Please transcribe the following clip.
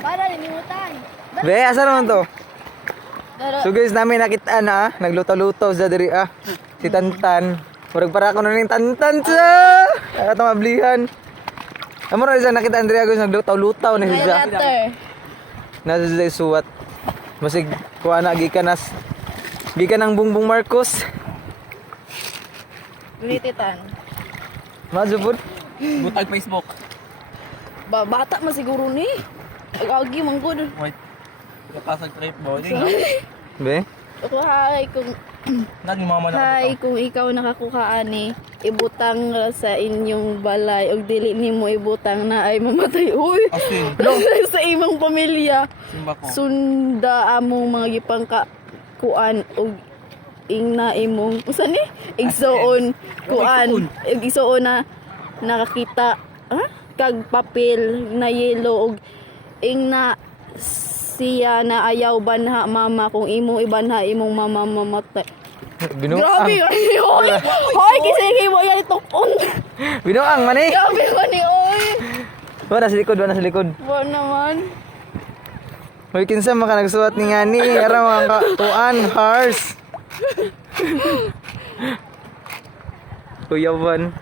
Para linimutan. Be, asa naman to? So guys, namin nakita na, nagluto-luto sa diri si Tantan. Murag para ako na ning Tantan sa. Atong mablihan. Amo ra siya nakita Andrea guys, nagluto-luto na siya. Nasa siya suwat. Masig kuha na gikan ng Bongbong Marcos. Gunititan. Mazubod. Butag Facebook. Bata man siguro ni. Agi manggod. Wait. Kapasag trip bowling. Be? Ako hi kung Naging mama na hi kung ikaw nakakuha ani ibutang sa inyong balay og dili nimo ibutang na ay mamatay. Uy. Asin. Sa imong pamilya. Simba ko. Sunda among mga gipangka kuan og ingna imong usa ni igsoon kuan igsoon na nakakita kag papel na yellow og ingna siya na ayaw banha mama kung imo ibanha imong mama mamatay. Binuang. Grabe oy. Hoy kisigi mo yan tukon. Binuang man eh. Grabe man ni oy. Wala sa likod, wala sa likod. Wa naman. Hoy kinsa man ka nagsuwat ni ngani, ara mga tuan hars. Kuya Van.